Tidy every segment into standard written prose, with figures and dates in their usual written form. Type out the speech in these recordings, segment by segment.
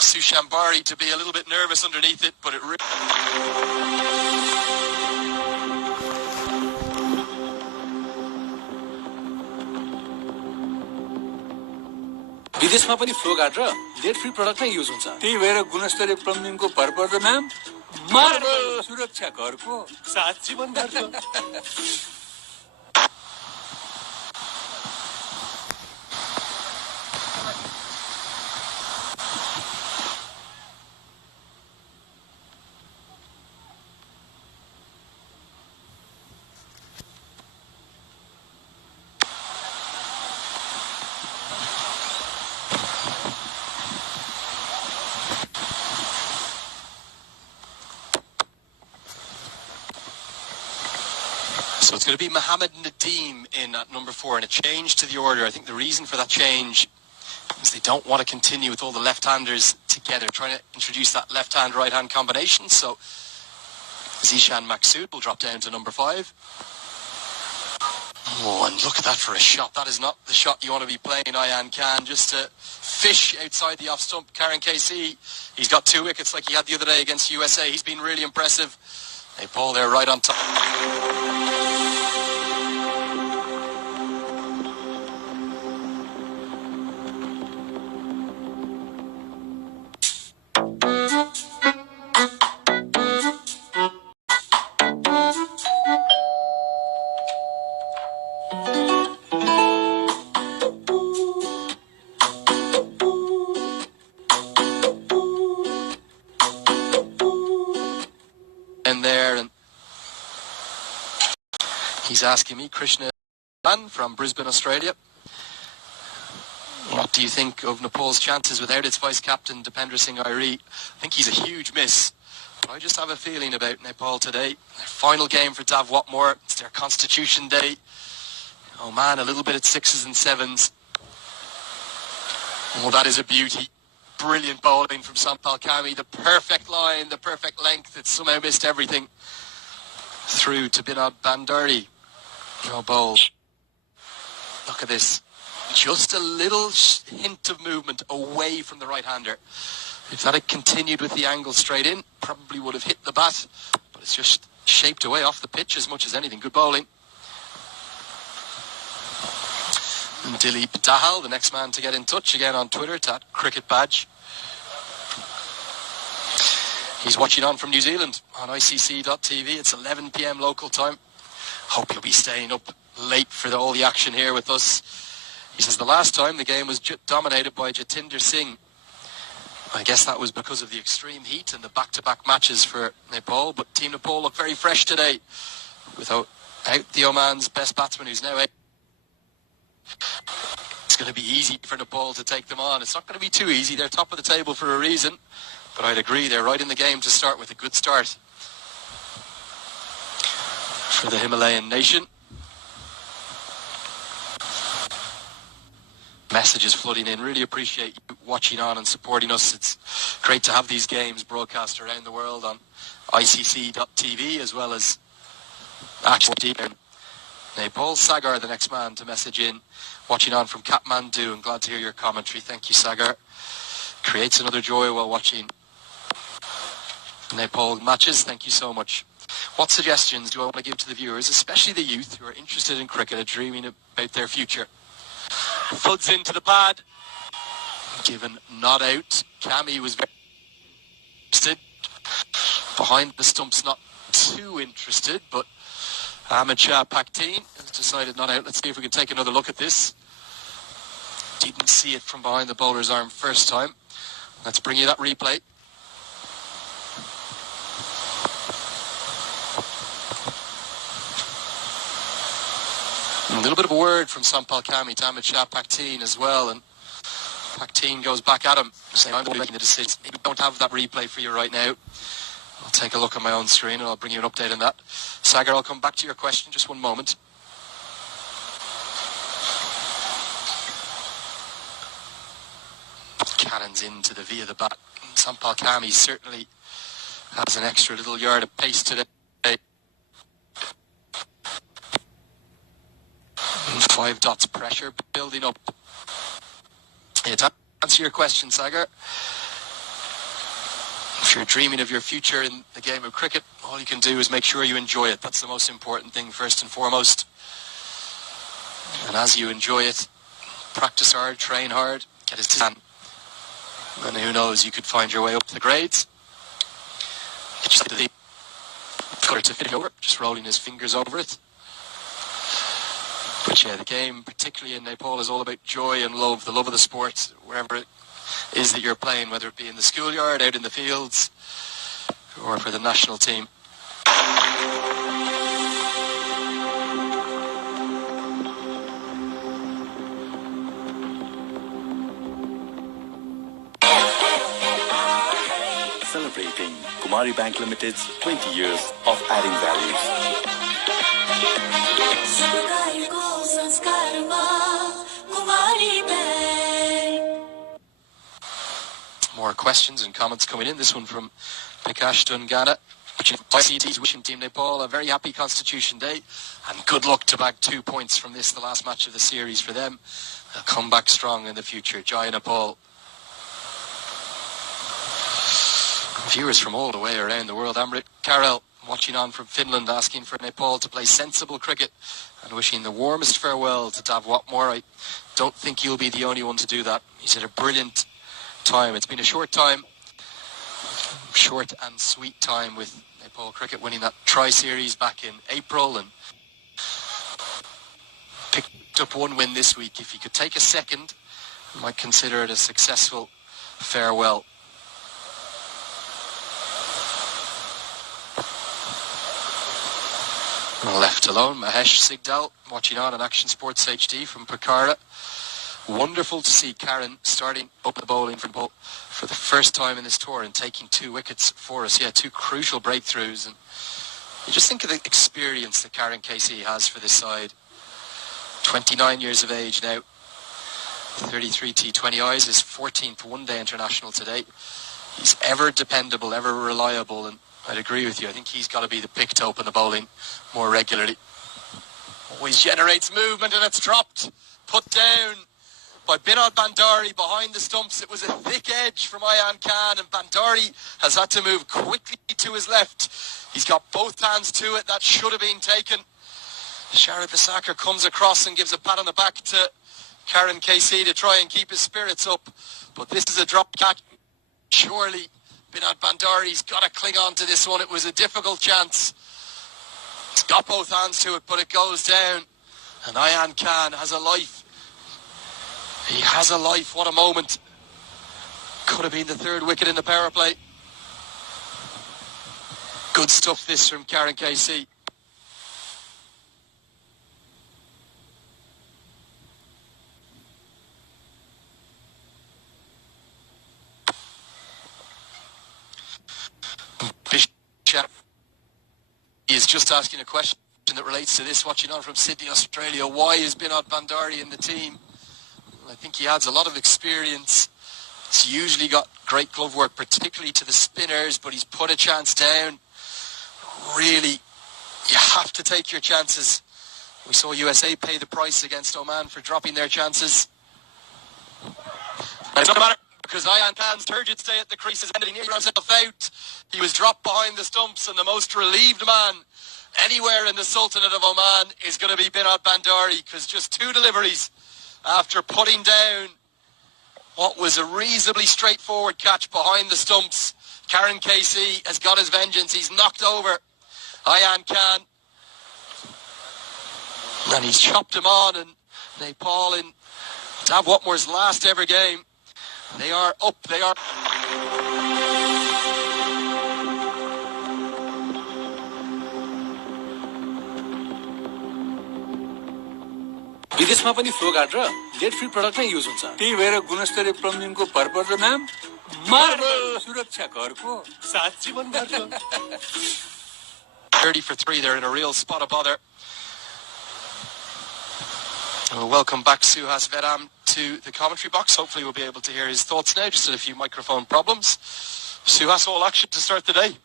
Sushambari to be a little bit nervous underneath it, but it really... विदेशमा पनि flow guard र lead free product नै use हुन्छ। त्यही भएर गुणस्तरीय प्लम्बिङको भरपर्दो नाम मार्बल सुरक्षा घरको साथ जीवन घरको। So it's going to be Mohamed Nadeem in at number 4, and a change to the order. I think the reason for that change is they don't want to continue with all the left-handers together, trying to introduce that left-hand, right-hand combination. So Zishan Maksoud will drop down to number 5. Oh, and look at that for a shot. That is not the shot you want to be playing, Ayan Khan, just to fish outside the off-stump. Karen KC, he's got 2 wickets like he had the other day against USA. He's been really impressive. They pull there right on top. And there, and he's asking me, Krishna from Brisbane, Australia, what do you think of Nepal's chances without its vice-captain Dipendra Singh Airi? I think he's a huge miss, but I just have a feeling about Nepal today. Their final game for Dav Watmore, it's their Constitution Day. Oh man, a little bit at 6s and 7s. Oh, that is a beauty. Brilliant bowling from Sampal Kami. The perfect line, the perfect length. It somehow missed everything. Through to Binod Bandari. No bowl. Look at this. Just a little hint of movement away from the right-hander. If that had continued with the angle straight in, probably would have hit the bat. But it's just shaped away off the pitch as much as anything. Good bowling. And Dilip Dahal, the next man to get in touch, again on Twitter, at Cricket Badge. He's watching on from New Zealand on ICC.tv. It's 11 p.m. local time. Hope you'll be staying up late for all the action here with us. He says the last time the game was dominated by Jatinder Singh. I guess that was because of the extreme heat and the back-to-back matches for Nepal. But Team Nepal look very fresh today. Without the Oman's best batsman, who's now it's going to be easy for Nepal to take them on. It's not going to be too easy. They're top of the table for a reason. But I'd agree, they're right in the game to start with a good start for the Himalayan nation. Messages flooding in. Really appreciate you watching on and supporting us. It's great to have these games broadcast around the world on ICC.tv as well as actually Nepal. Sagar, the next man to message in, watching on from Kathmandu, and glad to hear your commentary. Thank you, Sagar. Creates another joy while watching Nepal matches. Thank you so much. What suggestions do I want to give to the viewers, especially the youth who are interested in cricket and dreaming about their future? Floods into the pad. Given not out. Kami was very interested. Behind the stumps, not too interested, but Ahmed Shah Pakteen has decided not out. Let's see if we can take another look at this. Didn't see it from behind the bowler's arm first time. Let's bring you that replay. A little bit of a word from Sampal Kami to Ahmed Shah Pakteen as well, and Pakteen goes back at him, saying, I'm making the decision. Maybe don't have that replay for you right now. I'll take a look on my own screen and I'll bring you an update on that. Sagar, I'll come back to your question, just one moment. Cannons into the V of the bat. Sampal Kami certainly has an extra little yard of pace today. 5 dots pressure building up. Yeah, to answer your question, Sagar, If you're dreaming of your future in the game of cricket, all you can do is make sure you enjoy it. That's the most important thing, first and foremost. And as you enjoy it, practice hard, train hard, get his tan. And who knows, you could find your way up the grades. Just the cutter to fit it over, just rolling his fingers over it. But yeah, the game, particularly in Nepal, is all about joy and love, the love of the sport, wherever it is that you're playing, whether it be in the schoolyard, out in the fields, or for the national team. Celebrating Kumari Bank Limited's 20 years of adding values. More questions and comments coming in. This one from Prakash Dungana. Wishing Team Nepal a very happy Constitution Day and good luck to bag 2 points from this, the last match of the series for them. They'll come back strong in the future. Jai Nepal. Viewers from all the way around the world. Amrit Karel watching on from Finland, asking for Nepal to play sensible cricket and wishing the warmest farewell to Dav Watmore. I don't think you'll be the only one to do that. He's had a brilliant time. It's been a short and sweet time with Nepal cricket, winning that tri-series back in April and picked up one win this week. If he could take a second, I might consider it a successful farewell. Left alone, Mahesh Sigdal watching on Action Sports HD from Pokhara. Wonderful to see Karen starting up the bowling for the first time in this tour and taking 2 wickets for us. Yeah, 2 crucial breakthroughs. And you just think of the experience that Karen Casey has for this side. 29 years of age now. 33 T20Is, his 14th one-day international to date. He's ever dependable, ever reliable, and I'd agree with you. I think he's got to be the pick to open the bowling more regularly. Always generates movement and it's dropped. Put down by Binod Bandari behind the stumps. It was a thick edge from Ayan Khan and Bandari has had to move quickly to his left. He's got both hands to it. That should have been taken. Sharad Basakar comes across and gives a pat on the back to Karen Casey to try and keep his spirits up. But this is a drop catch. Surely Binod Bandari's got to cling on to this one. It was a difficult chance. He's got both hands to it, but it goes down. And Ayan Khan has a life. He has a life. What a moment. Could have been the 3rd wicket in the power play. Good stuff this from Karen Casey. He is just asking a question that relates to this, watching on from Sydney, Australia. Why is Binod Bandari in the team? Well, I think he adds a lot of experience. He's usually got great glove work, particularly to the spinners, but he's put a chance down. Really, you have to take your chances. We saw USA pay the price against Oman for dropping their chances. But it's not a matter, because Ayan Khan's turgid stay at the crease is ending. He runs himself out. He was dropped behind the stumps, and the most relieved man anywhere in the Sultanate of Oman is going to be Binod Bandari, because just 2 deliveries after putting down what was a reasonably straightforward catch behind the stumps. Karen Casey has got his vengeance. He's knocked over Ayan Khan. And he's chopped him on, and Nepal in Dav Watmore's last ever game. They are up, they are... विदेशमा पनि flow guard र lead free product नै use हुन्छ। त्यही भएर गुणस्तरीय प्लम्बिङको भरपर्दो नाम marble सुरक्षा घरको साथ जीवन गर्छ। 30 for 3, they're in a real spot of bother. Welcome back Suhas Vedam to the commentary box. Hopefully we'll be able to hear his thoughts now, just had a few microphone problems. Suhas, all action to start the day.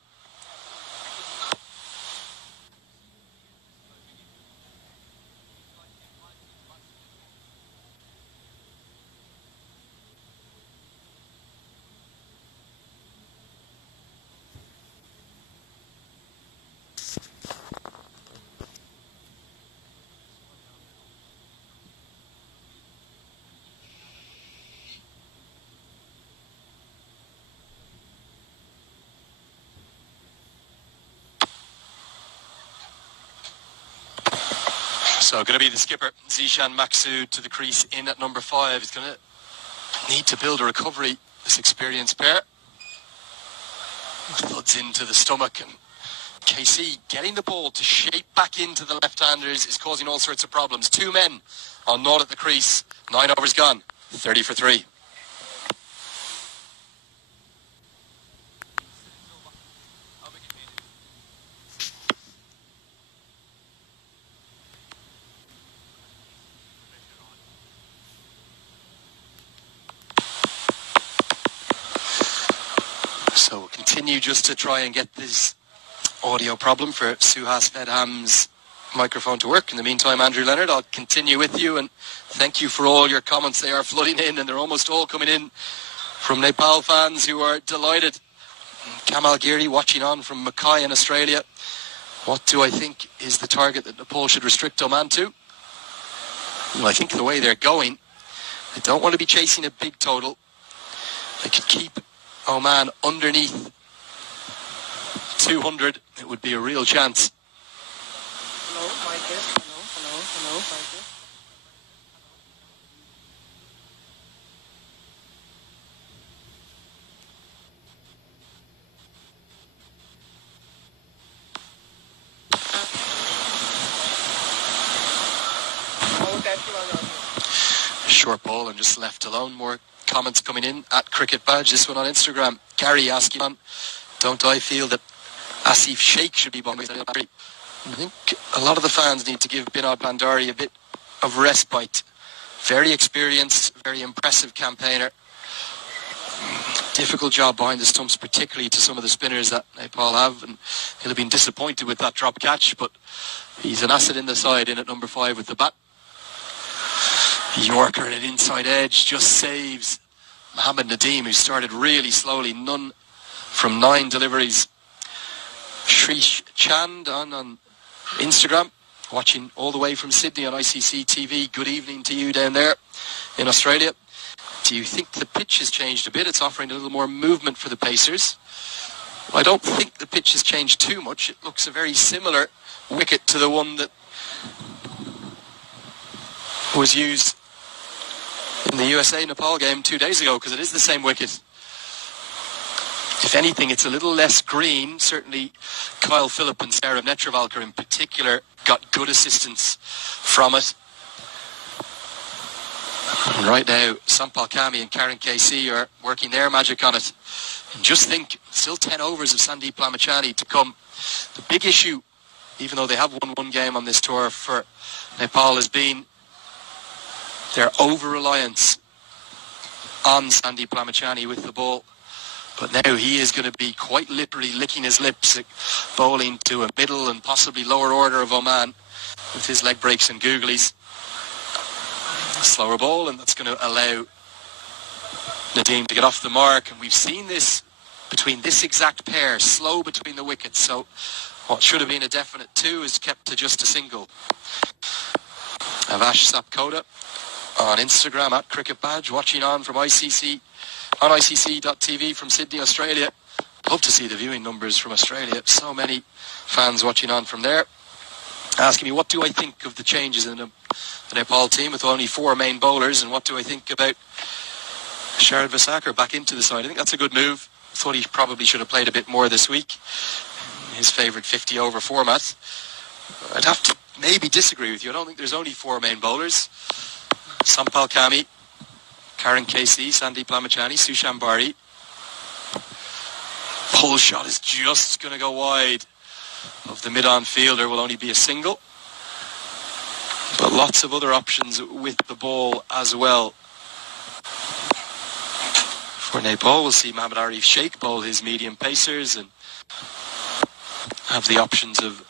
So going to be the skipper, Zishan Maksud, to the crease in at number 5. He's going to need to build a recovery, this experienced pair. Thuds into the stomach, and KC getting the ball to shape back into the left-handers is causing all sorts of problems. 2 men on naught at the crease. 9 overs gone. 30 for 3. So we'll continue just to try and get this audio problem for Suhas Vedham's microphone to work. In the meantime, Andrew Leonard, I'll continue with you, and thank you for all your comments. They are flooding in, and they're almost all coming in from Nepal fans who are delighted. Kamal Giri watching on from Mackay in Australia. What do I think is the target that Nepal should restrict Oman to? Well, I think the way they're going, they don't want to be chasing a big total. They could keep Oman underneath 200. It would be a real chance. Hello, Michael. Hello, Michael. Short ball and just left alone. More comments coming in at Cricket Badge. This one on Instagram. Gary asking on, don't I feel that Asif Sheikh should be bombing? I think a lot of the fans need to give Binod Bandari a bit of respite. Very experienced, very impressive campaigner. Difficult job behind the stumps, particularly to some of the spinners that Nepal have, and he'll have been disappointed with that drop catch, but he's an asset in the side, in at number 5 with the bat. Yorker at an inside edge just saves Mohammad Nadeem, who started really slowly. None from 9 deliveries. Shrish Chand on Instagram, watching all the way from Sydney on ICC TV. Good evening to you down there in Australia. Do you think the pitch has changed a bit? It's offering a little more movement for the Pacers. Well, I don't think the pitch has changed too much. It looks a very similar wicket to the one that was used in the USA-Nepal game 2 days ago, because it is the same wicket. If anything, it's a little less green. Certainly Kyle Phillip and Sarah Netravalkar in particular got good assistance from it. And right now, Sampal Kami and Karen KC are working their magic on it. And just think, still 10 overs of Sandeep Lamachani to come. The big issue, even though they have won 1 game on this tour for Nepal, has been their over-reliance on Sandeep Lamachani with the ball. But now he is going to be quite literally licking his lips at bowling to a middle and possibly lower order of Oman with his leg breaks and googlies. A slower ball, and that's going to allow Nadeem to get off the mark. And we've seen this between this exact pair, slow between the wickets. So what should have been a definite 2 is kept to just a single. Avash Sapkota on Instagram at Cricket Badge, watching on from ICC, on ICC.tv from Sydney, Australia. Love to see the viewing numbers from Australia. So many fans watching on from there. Asking me, what do I think of the changes in the Nepal team with only 4 main bowlers, and what do I think about Sharad Vasakar back into the side? I think that's a good move. Thought he probably should have played a bit more this week. His favourite 50-over format. I'd have to maybe disagree with you. I don't think there's only 4 main bowlers. Sampal Kami, Karen KC, Sandeep Lamachani, Sushant Bari. Pull shot is just going to go wide of the mid-on fielder. Will only be a single. But lots of other options with the ball as well. For Nepal, we'll see Mohammad Arif Sheikh bowl his medium pacers and have the options of